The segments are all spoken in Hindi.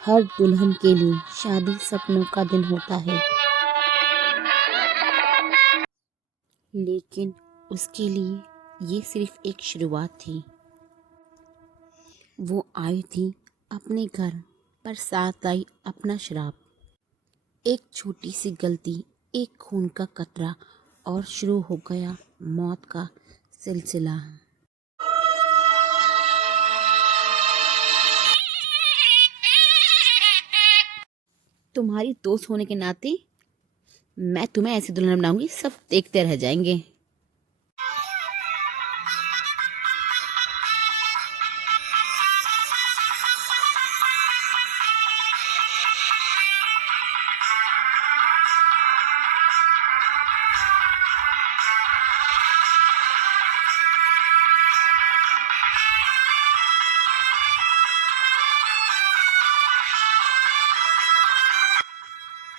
हर दुल्हन के लिए शादी सपनों का दिन होता है, लेकिन उसके लिए ये सिर्फ एक शुरुआत थी। वो आई थी अपने घर, पर साथ लाई अपना श्राप। एक छोटी सी गलती, एक खून का कतरा, और शुरू हो गया मौत का सिलसिला। तुम्हारी दोस्त होने के नाते मैं तुम्हें ऐसी दुल्हन बनाऊंगी, सब देखते रह जाएंगे।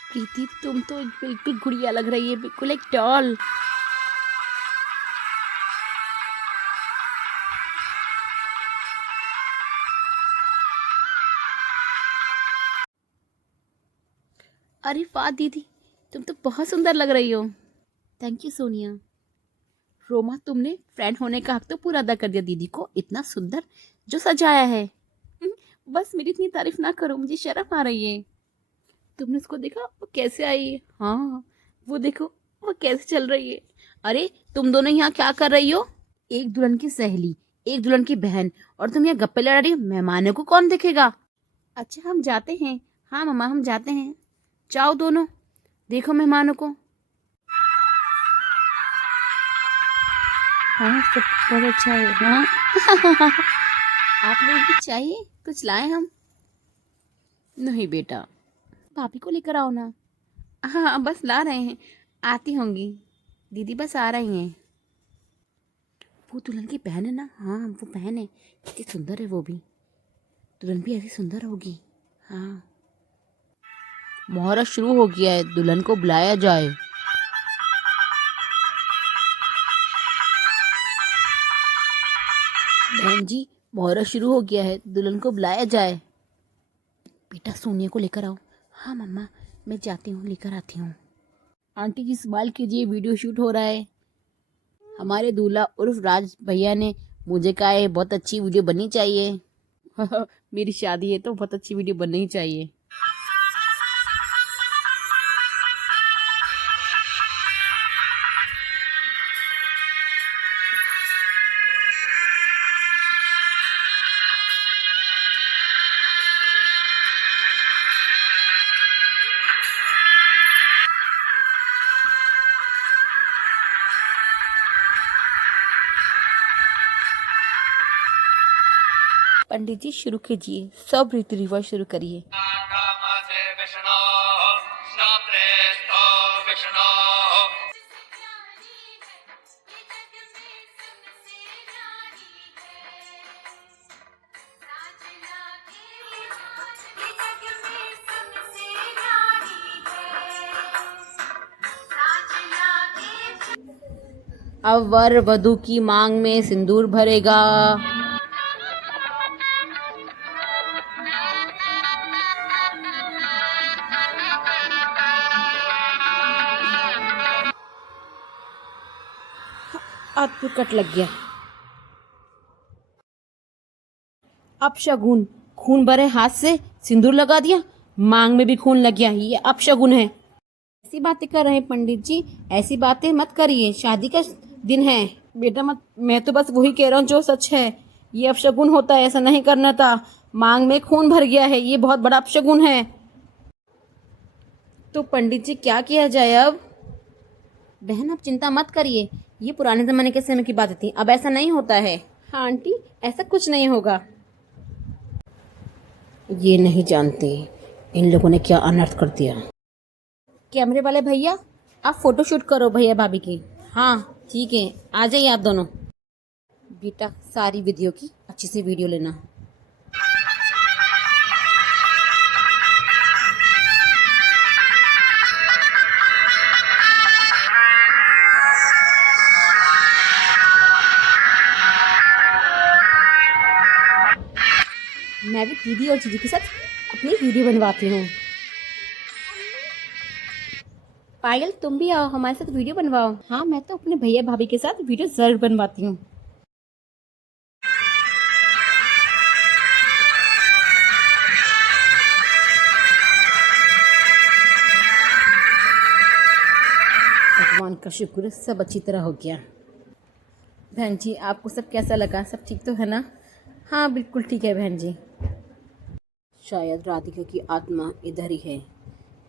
प्रीति, तुम तो बिल्कुल गुड़िया लग रही है, बिल्कुल एक डॉल। अरे वाह दीदी, तुम तो बहुत सुंदर लग रही हो। Thank you Sonia. रोमा, तुमने फ्रेंड होने का हक तो पूरा अदा कर दिया दीदी को, इतना सुंदर जो सजाया है। बस मेरी इतनी तारीफ ना करो, मुझे शर्म आ रही है। तुमने उसको देखा वो कैसे आई है? हाँ, वो देखो वो कैसे चल रही है। अरे तुम दोनों यहाँ क्या कर रही हो? एक दुल्हन की सहेली, एक दुल्हन की बहन, और तुम यहाँ गप्पे लड़ा रही हो। मेहमानों को कौन देखेगा? अच्छा हम जाते हैं। हाँ मम्मा, हम जाते हैं। जाओ दोनों, देखो मेहमानों को। हाँ सब बहुत अच्छा है। हाँ आप लोगों को चाहिए कुछ लाए हम? नहीं बेटा, भाभी को लेकर आओ ना। हाँ बस ला रहे हैं, आती होंगी दीदी, बस आ रही हैं। वो दुल्हन की बहन है ना? हाँ वो बहन है, कितनी सुंदर है वो भी। दुल्हन भी ऐसी सुंदर होगी। हाँ, मुहूर्त शुरू हो गया है, दुल्हन को बुलाया जाए। बहन जी, मुहूर्त शुरू हो गया है, दुल्हन को बुलाया जाए। बेटा सोनिया को लेकर आओ। हाँ मम्मा, मैं जाती हूँ, लेकर आती हूँ। आंटी जी संभाल कीजिए, वीडियो शूट हो रहा है। हमारे दूल्हा उर्फ राज भैया ने मुझे कहा है बहुत अच्छी वीडियो बननी चाहिए। मेरी शादी है तो बहुत अच्छी वीडियो बननी ही चाहिए। पंडित जी शुरू कीजिए, सब रीति रिवाज शुरू करिए। अब वर वधु की मांग में सिंदूर भरेगा। अब कट लग गया। अपशगुन, खून भरे हाथ से सिंदूर लगा दिया, मांग में भी खून लग गया, ये अपशगुन है। ऐसी बातें कर रहे हैं पंडित जी, ऐसी बातें मत करिए, शादी का दिन है। बेटा मत, मैं तो बस वही कह रहा हूँ जो सच है। ये अपशगुन होता है, ऐसा नहीं करना था। मांग में खून भर गया है, ये बहुत बड़ा अपशगुन है। तो पंडित जी क्या किया जाए अब? बहन आप चिंता मत करिए, ये पुराने जमाने के समय की बात थी, अब ऐसा नहीं होता है। हाँ आंटी, ऐसा कुछ नहीं होगा। ये नहीं जानते इन लोगों ने क्या अनर्थ कर दिया। कैमरे वाले भैया, आप फोटो शूट करो भैया भाभी की। हाँ ठीक है, आ जाइए आप दोनों। बेटा सारी वीडियो की अच्छी से वीडियो लेना। मैं भी दीदी और जीजी के साथ अपनी वीडियो बनवाती हूँ। पायल तुम भी आओ हमारे साथ वीडियो बनवाओ। हाँ मैं तो अपने भैया भाभी के साथ वीडियो जरूर बनवाती हूँ। भगवान का शुक्र है सब अच्छी तरह हो गया। बहन जी आपको सब कैसा लगा, सब ठीक तो है ना? हाँ बिल्कुल ठीक है बहन जी। शायद राधिका की आत्मा इधर ही है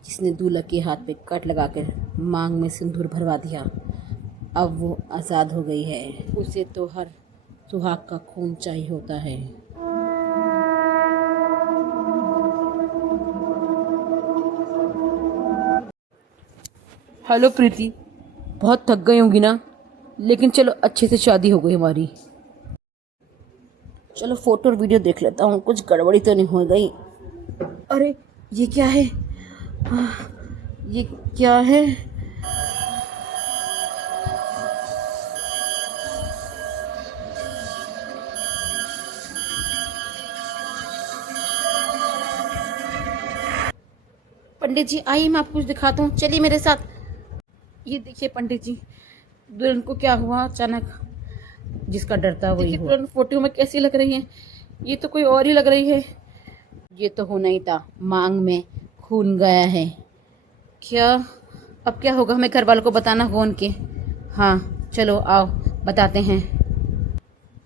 जिसने दूल्हा के हाथ पे कट लगाकर मांग में सिंदूर भरवा दिया। अब वो आज़ाद हो गई है। उसे तो हर सुहाग का खून चाहिए होता है। हेलो प्रीति, बहुत थक गई होंगी ना, लेकिन चलो अच्छे से शादी हो गई हमारी। चलो फोटो और वीडियो देख लेता हूँ, कुछ गड़बड़ी तो नहीं हो गई। अरे ये क्या है? ये क्या है? पंडित जी आइए मैं आपको कुछ दिखाता हूँ, चलिए मेरे साथ। ये देखिए पंडित जी, दुल्हन को क्या हुआ अचानक, जिसका डर था वही हुआ। फोटो में कैसी लग रही है? ये तो कोई और ही लग रही है। ये तो होना ही था, मांग में खून गया है। क्या अब क्या होगा? हमें घर वालों को बताना होगा उनके। हाँ चलो आओ बताते हैं।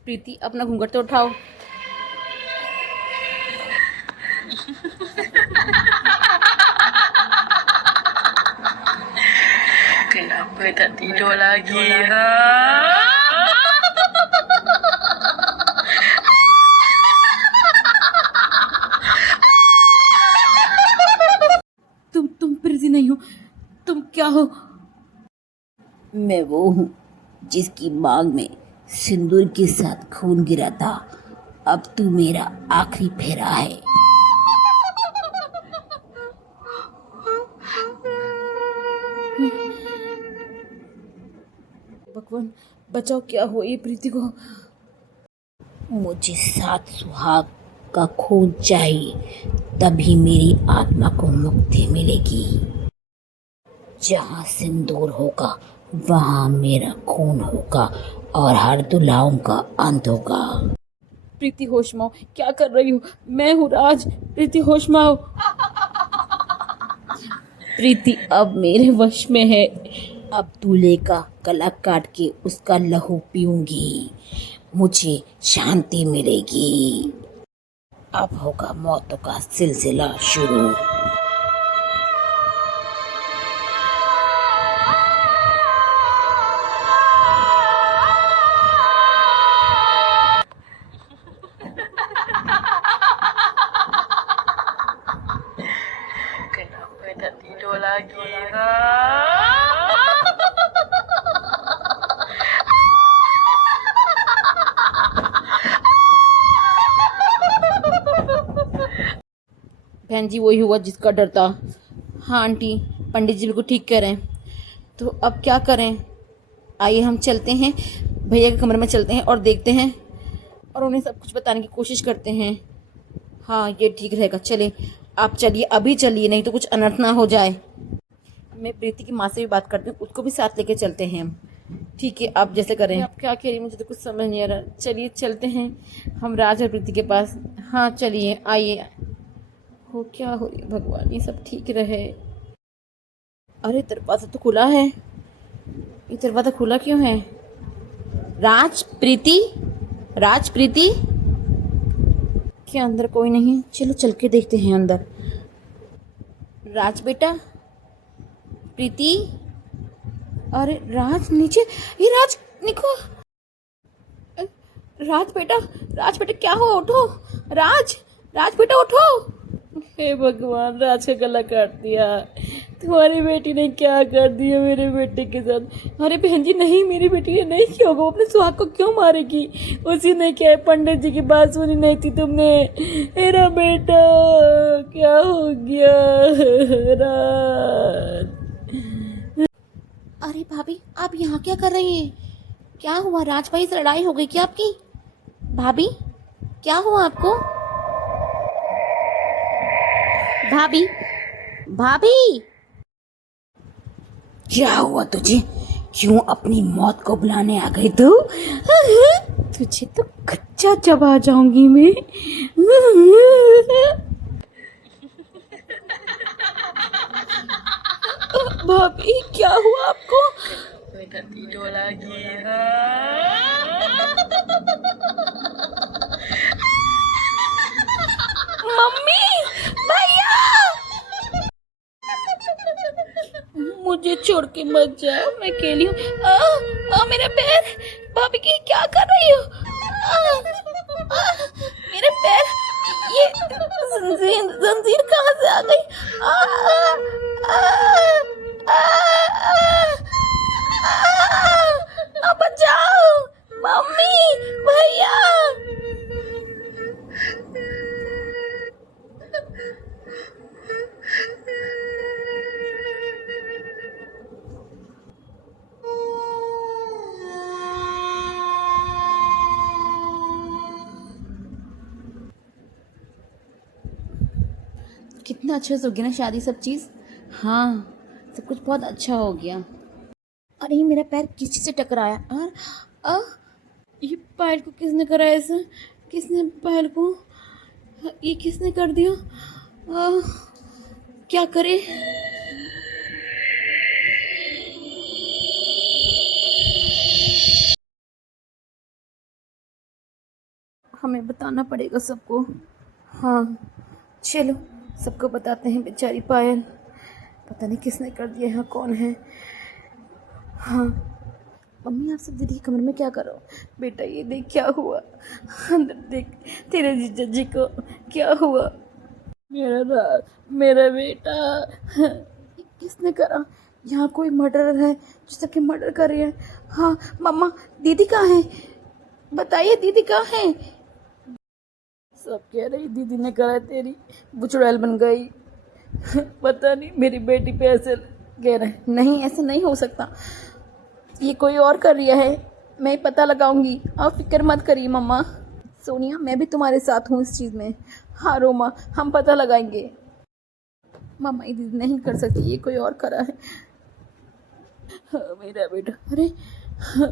प्रीति अपना घूंघट तो उठाओ। Kenapa tak tidur lagi? Ha? तुम प्रीति नहीं हो, तुम क्या हो? मैं वो हूँ जिसकी मांग में सिंदूर के साथ खून गिरा था। अब तू मेरा आखिरी फेरा है। भगवान बचाओ, क्या हो ये प्रीति को? मुझे 7 सुहाग का खून चाहिए, तभी मेरी आत्मा को मुक्ति मिलेगी। जहाँ सिंदूर होगा वहाँ मेरा खून होगा और हर दुलाओं का अंत होगा। प्रीति होश में आओ, क्या कर रही हो? मैं हूँ राज। प्रीति होश में आओ। प्रीति अब मेरे वश में है। अब दूल्हे का गला काट के उसका लहू पीऊंगी, मुझे शांति मिलेगी। अब होगा मौतों का सिलसिला शुरू। Kenapa tak tidur lagi? Ha? बहन जी वही हुआ जिसका डर था। हाँ आंटी, पंडित जी बिल्कुल ठीक कह रहे हैं। तो अब क्या करें? आइए हम चलते हैं, भैया के कमरे में चलते हैं और देखते हैं और उन्हें सब कुछ बताने की कोशिश करते हैं। हाँ ये ठीक रहेगा। चले आप चलिए, अभी चलिए, नहीं तो कुछ अनर्थ ना हो जाए। मैं प्रीति की माँ से भी बात करती हूँ, उसको भी साथ लेके चलते हैं हम। ठीक है आप जैसे करें। आप क्या कह रही हैं मुझे तो कुछ समझ नहीं आ रहा। चलिए चलते हैं हम राज और प्रीति के पास। हाँ चलिए आइए। हो क्या हो रही है भगवान, ये सब ठीक रहे। अरे दरवाज़ा तो खुला है, ये दरवाज़ा खुला क्यों है? राज प्रीति, राज प्रीति, क्या अंदर कोई नहीं है? चलो चल के देखते हैं अंदर। राज बेटा, प्रीति, अरे राज नीचे, ये राज निको, राज बेटा, राज बेटा क्या हो? उठो राज, राज बेटा उठो। हे भगवान, राज का गला काट दिया। तुम्हारी बेटी ने क्या कर दिया मेरे बेटे के साथ? अरे बहन जी नहीं, मेरी बेटी ने नहीं किया होगा। वो अपने सुहाग को क्यों मारेगी? उसी ने क्या, पंडित जी की बात सुनी नहीं थी तुमने? मेरा बेटा क्या हो गया? राज। अरे भाभी आप यहाँ क्या कर रही हैं? क्या हुआ? राज भाई से लड़ाई हो गई क्या आपकी? भाभी क्या हुआ आपको? भाभी, भाभी, क्या हुआ तुझे? क्यों अपनी मौत को बुलाने आ गई तू? तुझे तो कच्चा चबा जाऊंगी मैं। भाभी, क्या हुआ आपको? Mereka tidur lagi. Ha? Mummy, भैया, मुझे छोड़ के मत जाओ, मैं अकेली हूँ। मेरा पैर, भाभी की क्या कर रही हो? मेरे पैर, ये जंजीर जंजीर कहाँ से आ गई? आ, आ, आ, बचाओ, मम्मी, भैया। कितना अच्छे से हो गया ना शादी, सब चीज़। हाँ, सब कुछ बहुत अच्छा हो गया। अरे ये मेरा पैर किस चीज़ से टकराया? और ये पैर को किसने करा ऐसा? किसने पैर को, ये किसने कर दिया? क्या करे? हमें बताना पड़ेगा सबको। हाँ, चलो सबको बताते हैं। बेचारी पायल, पता नहीं किसने कर दिया है, कौन है। हाँ मम्मी, आप सब दीदी के कमरे में क्या करो? बेटा ये देख क्या हुआ, अंदर देख, तेरे जीजा जी को क्या हुआ। मेरा बेटा, ये किसने करा? यहाँ कोई मर्डर है जो सबके मर्डर कर रही है। हाँ मम्मा, दीदी कहाँ है? बताइए दीदी कहाँ है? सब कह रही दीदी ने करा, तेरी बुचड़ैल बन गई। पता नहीं मेरी बेटी पे ऐसे कह रहे। नहीं, ऐसा नहीं हो सकता, ये कोई और कर रही है। मैं पता लगाऊंगी, आप फिक्र मत करिए मम्मा। सोनिया, मैं भी तुम्हारे साथ हूँ इस चीज़ में। हाँ रोमा, हम पता लगाएंगे। मम्मा ये दीदी नहीं कर सकती, ये कोई और करा है। हाँ, मेरा बेटा। अरे हाँ,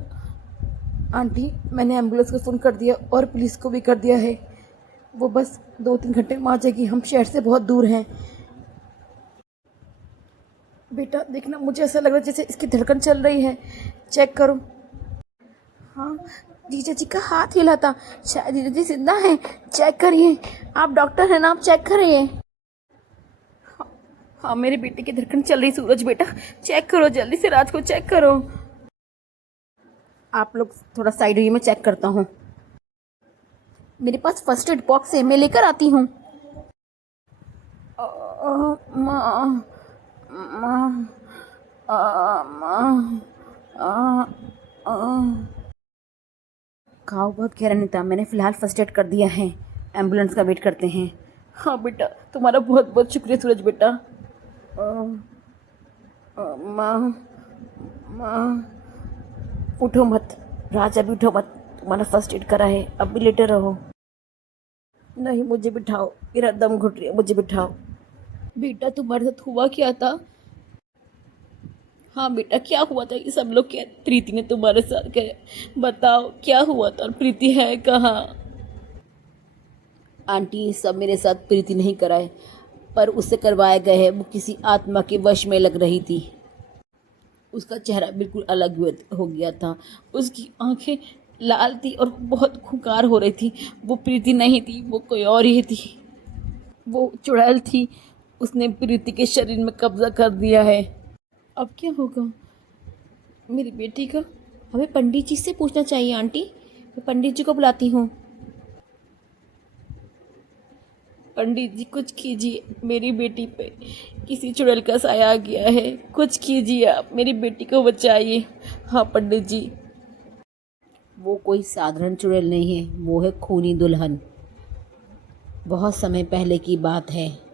आंटी, मैंने एम्बुलेंस को फ़ोन कर दिया और पुलिस को भी कर दिया है। वो बस 2-3 घंटे में आ जाएगी। हम शहर से बहुत दूर हैं। बेटा देखना, मुझे ऐसा लग रहा है जैसे इसकी धड़कन चल रही है। चेक करो। हाँ, जीजा जी का हाथ हिला था, शायद जीजा जी जिंदा हैं। चेक करिए, आप डॉक्टर हैं ना, आप चेक करिए। हाँ, मेरे बेटे की धड़कन चल रही। सूरज बेटा, चेक करो जल्दी से, राज को चेक करो। आप लोग थोड़ा साइड व्यू में चेक करता हूँ। मेरे पास फर्स्ट एड बॉक्स है, मैं लेकर आती हूँ। माँ, माँ, माँ, घाव बहुत गहरा नहीं था। मैंने फ़िलहाल फर्स्ट एड कर दिया है, एम्बुलेंस का वेट करते हैं। हाँ बेटा, तुम्हारा बहुत बहुत शुक्रिया सूरज बेटा। माँ, माँ, उठो मत राज, अभी उठो मत, तुम्हारा फर्स्ट एड करा है, अब भी लेटे रहो। नहीं, मुझे बिठाओ, मेरा दम घुट रही है, मुझे बिठाओ। बेटा तुम्हारे साथ हुआ क्या था? हाँ बेटा, क्या हुआ था? ये सब लोग क्या, प्रीति ने तुम्हारे साथ गए, बताओ क्या हुआ था? और प्रीति है कहाँ? आंटी, ये सब मेरे साथ प्रीति नहीं कराए, पर उससे करवाए गए हैं। वो किसी आत्मा के वश में लग रही थी। उसका चेहरा बिल्कुल अलग हो गया था, उसकी आंखें लाल थी और बहुत खुंखार हो रही थी। वो प्रीति नहीं थी, वो कोई और ही थी। वो चुड़ैल थी, उसने प्रीति के शरीर में कब्जा कर दिया है। अब क्या होगा मेरी बेटी का? हमें पंडित जी से पूछना चाहिए। आंटी, मैं पंडित जी को बुलाती हूँ। पंडित जी कुछ कीजिए, मेरी बेटी पे किसी चुड़ैल का साया आ गया है, कुछ कीजिए आप, मेरी बेटी को बचाइए। हाँ पंडित जी। वो कोई साधारण चुड़ैल नहीं है, वो है खूनी दुल्हन। बहुत समय पहले की बात है।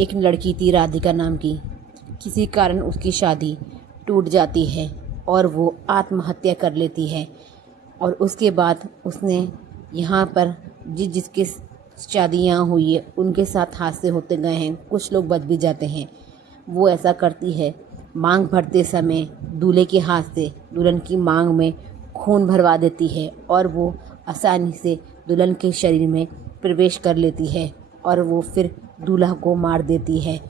एक लड़की थी राधिका नाम की, किसी कारण उसकी शादी टूट जाती है और वो आत्महत्या कर लेती है। और उसके बाद उसने यहाँ पर जिसके शादियाँ हुई है उनके साथ हादसे होते गए हैं, कुछ लोग बच भी जाते हैं। वो ऐसा करती है, मांग भरते समय दूल्हे के हाथ से दुल्हन की मांग में खून भरवा देती है और वो आसानी से दुल्हन के शरीर में प्रवेश कर लेती है और वो फिर दूल्हा को मार देती है।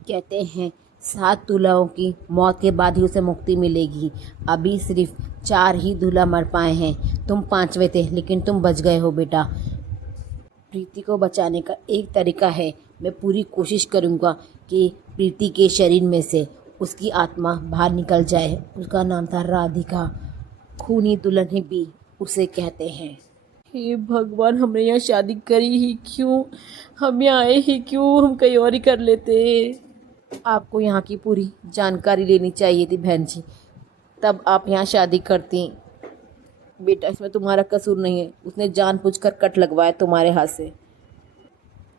कहते हैं 7 दूल्हों की मौत के बाद ही उसे मुक्ति मिलेगी। अभी सिर्फ 4 ही दूल्हा मर पाए हैं, तुम 5वें थे लेकिन तुम बच गए हो बेटा। प्रीति को बचाने का एक तरीका है, मैं पूरी कोशिश करूँगा कि प्रीति के शरीर में से उसकी आत्मा बाहर निकल जाए। उसका नाम था राधिका, खूनी दुल्हन भी उसे कहते हैं। हे भगवान, हमने यहाँ शादी करी ही क्यों? हम यहाँ आए ही क्यों? हम कहीं और ही कर लेते। आपको यहाँ की पूरी जानकारी लेनी चाहिए थी बहन जी, तब आप यहाँ शादी करती। बेटा इसमें तुम्हारा कसूर नहीं है, उसने जानबूझकर कट लगवाया तुम्हारे हाथ से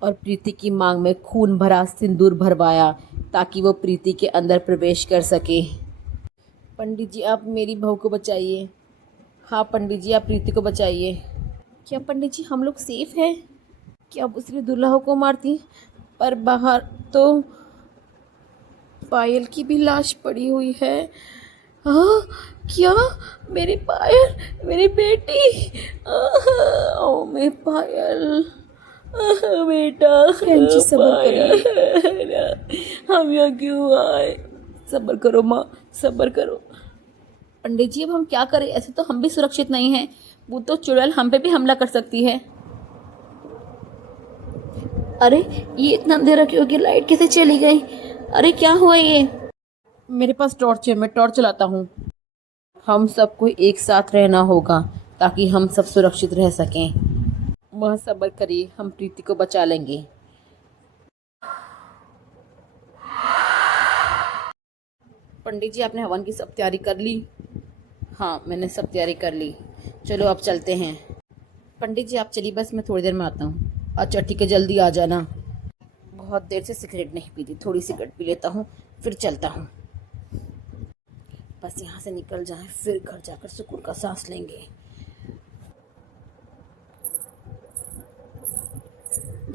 और प्रीति की मांग में खून भरा सिंदूर भरवाया ताकि वो प्रीति के अंदर प्रवेश कर सके। पंडित जी आप मेरी बहू को बचाइए। हाँ पंडित जी आप प्रीति को बचाइए। क्या पंडित जी हम लोग सेफ हैं? क्या अब उसने दूल्हा को मारती? पर बाहर तो पायल की भी लाश पड़ी हुई है। हाँ क्या? मेरी पायल, मेरी बेटी, ओ मेरी पायल, बेटा। बहन जी सब्र करिए, हम यहाँ क्यों आए? सब्र करो माँ, सब्र करो। पंडित जी अब हम क्या करें? ऐसे तो हम भी सुरक्षित नहीं हैं, वो तो चुड़ैल हम पे भी हमला कर सकती है। अरे ये इतना अंधेरा क्यों हो गया? लाइट कैसे चली गई? अरे क्या हुआ ये? मेरे पास टॉर्च है, मैं टॉर्च चलाता हूँ। हम सबको एक साथ रहना होगा ताकि हम सब सुरक्षित रह सकें। वह सब्र करिए, हम प्रीति को बचा लेंगे। पंडित जी आपने हवन की सब तैयारी कर ली? हाँ मैंने सब तैयारी कर ली, चलो अब चलते हैं। पंडित जी आप चलिए, बस मैं थोड़ी देर में आता हूँ। अच्छा ठीक है, जल्दी आ जाना। बहुत देर से सिगरेट नहीं पीती, थोड़ी सिगरेट पी लेता हूँ फिर चलता हूँ। बस यहाँ से निकल जाएं, फिर घर जाकर सुकून का सांस लेंगे।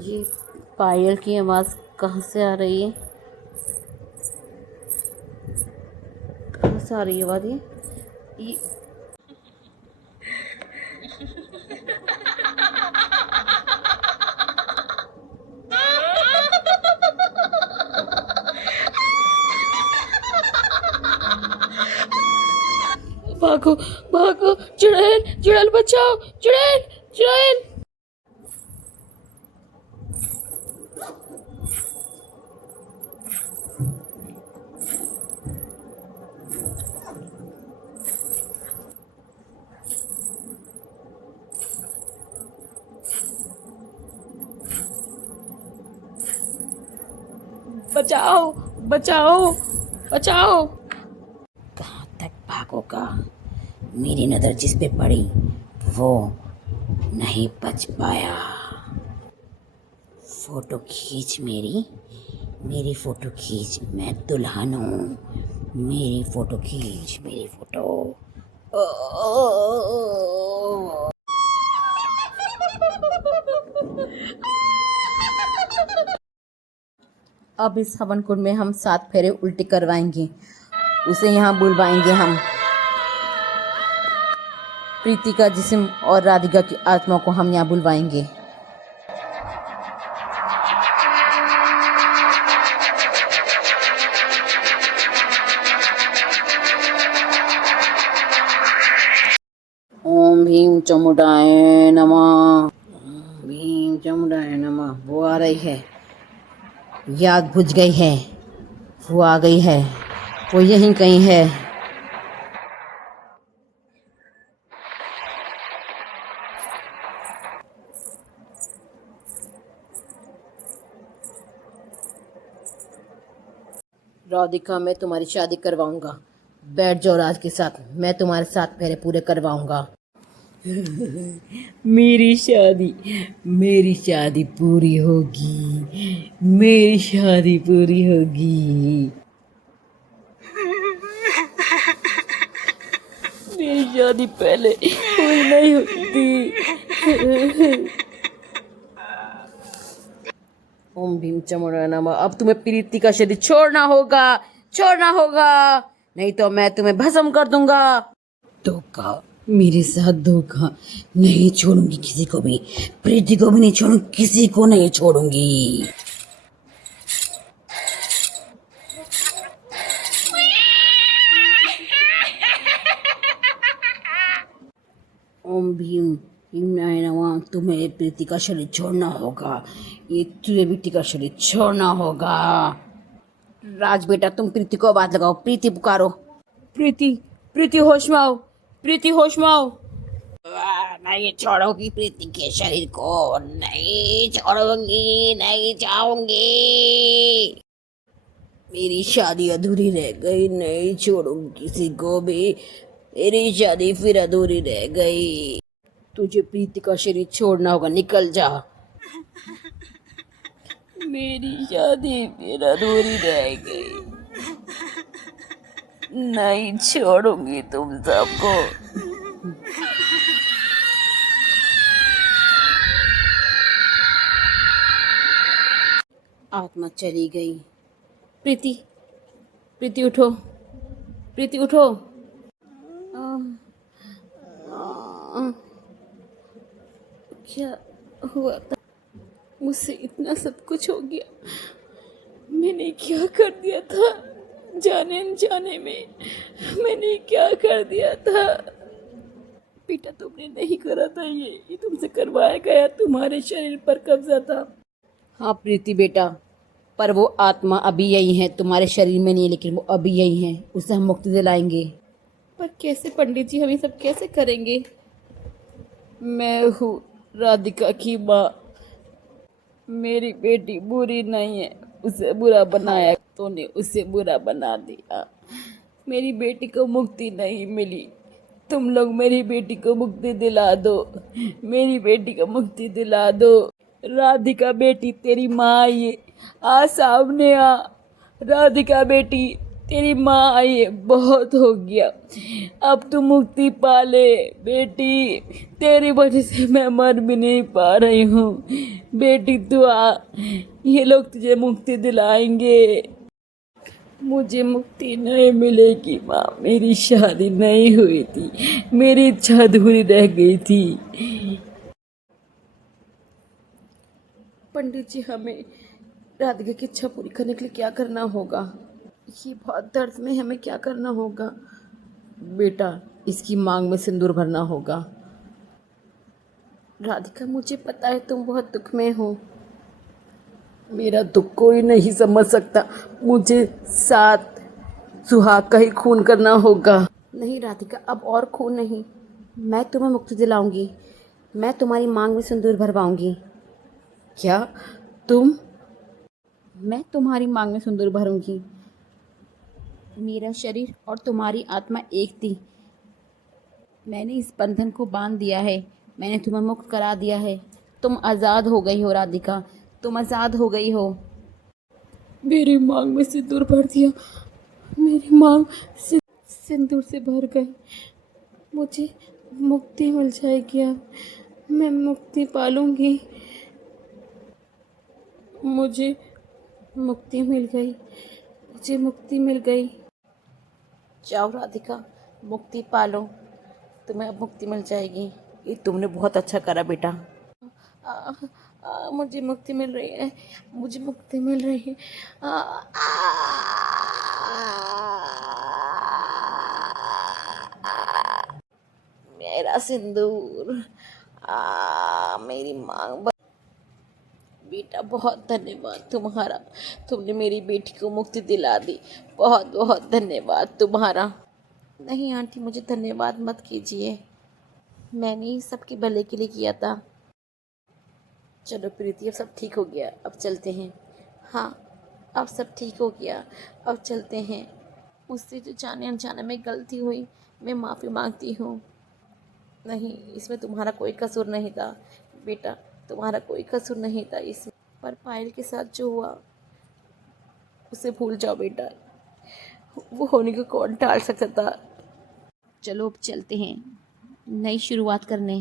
ये पायल की आवाज़ कहाँ से आ रही है? कहाँ से आ रही है आवाज़? ये भागो भागो, चुड़ैल चुड़ैल बचाओ, चुड़ैल चुड़ैल। बचाओ बचाओ बचाओ। कहाँ तक भागोगा? मेरी नज़र जिस पे पड़ी वो नहीं बच पाया। फोटो खींच मेरी, मेरी फोटो खींच, मैं दुल्हन हूँ। मेरी फोटो खींच, मेरी फोटो। अब इस हवन कुंड में हम 7 फेरे उल्टे करवाएंगे, उसे यहाँ बुलवाएंगे हम। प्रीति का जिस्म और राधिका की आत्मा को हम यहाँ बुलवाएंगे। ओम भीम चमुंडाय नमः। ओम भीम चमुंडाय नमः। वो आ रही है, याद बुझ गई है, वो आ गई है, वो यहीं कहीं है। राधिका मैं तुम्हारी शादी करवाऊंगा, बैठ जाओ राज के साथ, मैं तुम्हारे 7 फेरे पूरे करवाऊंगा। मेरी शादी पूरी होगी, मेरी शादी पूरी होगी। मेरी शादी पहले पूरी नहीं होती। ओम भीम चमोड़ा नमः। अब तुम्हें प्रीति का शरीर छोड़ना होगा, छोड़ना होगा, नहीं तो मैं तुम्हें भस्म कर दूंगा। धोखा, मेरे साथ धोखा। नहीं छोड़ूंगी किसी को भी, प्रीति को भी नहीं छोड़ूंगी, किसी को नहीं छोड़ूंगी। ओम भीम भीमनाय नमः। तुम्हें प्रीति का शरीर छोड़ना होगा, ये तुझे प्रीति का शरीर छोड़ना होगा। राज बेटा, तुम प्रीति को आवाज लगाओ, प्रीति पुकारो। प्रीति, प्रीति होश में आओ, प्रीति होश में आओ। नहीं छोड़ोगी प्रीति के शरीर को, नहीं छोड़ूंगी, नहीं जाऊंगी। मेरी शादी अधूरी रह गई, नहीं छोड़ूंगी किसी को भी, मेरी शादी फिर अधूरी रह गई। तुझे प्रीति का शरीर छोड़ना होगा, निकल जा। मेरी शादी फिर अधूरी रह गई, नहीं छोड़ूंगी तुम सबको। आत्मा चली गई। प्रीति, प्रीति उठो, प्रीति उठो। क्या हुआ था? मुझसे इतना सब कुछ हो गया, मैंने क्या कर दिया था? जाने अनजाने में मैंने क्या कर दिया था? बेटा, तुमने नहीं करा था, ये तुमसे करवाया गया, तुम्हारे शरीर पर कब्जा था। हाँ प्रीति बेटा, पर वो आत्मा अभी यही है, तुम्हारे शरीर में नहीं है, लेकिन वो अभी यही है, उसे हम मुक्ति दिलाएंगे। पर कैसे पंडित जी, हम ये सब कैसे करेंगे? मैं हूँ राधिका की माँ, मेरी बेटी बुरी नहीं है, उसे बुरा बनाया तूने, उसे बुरा बना दिया, मेरी बेटी को मुक्ति नहीं मिली। तुम लोग मेरी बेटी को मुक्ति दिला दो, मेरी बेटी को मुक्ति दिला दो। राधिका बेटी, तेरी माँ आई है, आ सामने आ। राधिका बेटी, तेरी माँ आई है, बहुत हो गया, अब तू मुक्ति पा ले बेटी, तेरी वजह से मैं मर भी नहीं पा रही हूँ। बेटी तू आ, ये लोग तुझे मुक्ति दिलाएंगे। मुझे मुक्ति नहीं मिलेगी माँ, मेरी शादी नहीं हुई थी, मेरी इच्छा अधूरी रह गई थी। पंडित जी, हमें राधिका की इच्छा पूरी करने के लिए क्या करना होगा? ये बहुत दर्द में, हमें क्या करना होगा? बेटा, इसकी मांग में सिंदूर भरना होगा। राधिका, मुझे पता है तुम बहुत दुख में हो, मेरा दुख कोई नहीं समझ सकता, मुझे 7 सुहाग का ही खून करना होगा। नहीं राधिका, अब और खून नहीं, मैं तुम्हें मुक्ति दिलाऊंगी, मैं तुम्हारी मांग में सिंदूर भरवाऊंगी। क्या तुम? मैं तुम्हारी मांग में सिंदूर भरूंगी। मेरा शरीर और तुम्हारी आत्मा एक थी, मैंने इस बंधन को बांध दिया है, मैंने तुम्हें मुक्त करा दिया है, तुम आज़ाद हो गई हो राधिका, तुम आज़ाद हो गई हो। मेरी मांग में सिंदूर भर दिया, मेरी मांग सिंदूर से भर गई, मुझे मुक्ति मिल जाएगी, अब मैं मुक्ति पालूंगी। मुझे मुक्ति मिल गई, मुझे मुक्ति मिल गई। जाओ राधिका, मुक्ति पालो, तुम्हें अब मुक्ति मिल जाएगी। ये तुमने बहुत अच्छा करा बेटा। मुझे मुक्ति मिल रही है, मुझे मुक्ति मिल रही है। मेरा सिंदूर, मेरी मांग। बेटा, बहुत धन्यवाद तुम्हारा, तुमने मेरी बेटी को मुक्ति दिला दी, बहुत बहुत धन्यवाद तुम्हारा। नहीं आंटी, मुझे धन्यवाद मत कीजिए, मैंने ही सबके भले के लिए किया था। चलो प्रीति, अब सब ठीक हो गया, अब चलते हैं। हाँ, अब सब ठीक हो गया, अब चलते हैं। मुझसे जो जाने अनजाने में गलती हुई, मैं माफ़ी मांगती हूँ। नहीं, इसमें तुम्हारा कोई कसूर नहीं था बेटा, तुम्हारा कोई कसूर नहीं था इसमें, पर पायल के साथ जो हुआ उसे भूल जाओ बेटा, वो होने को कौन टाल सकता था। चलो अब चलते हैं नई शुरुआत करने।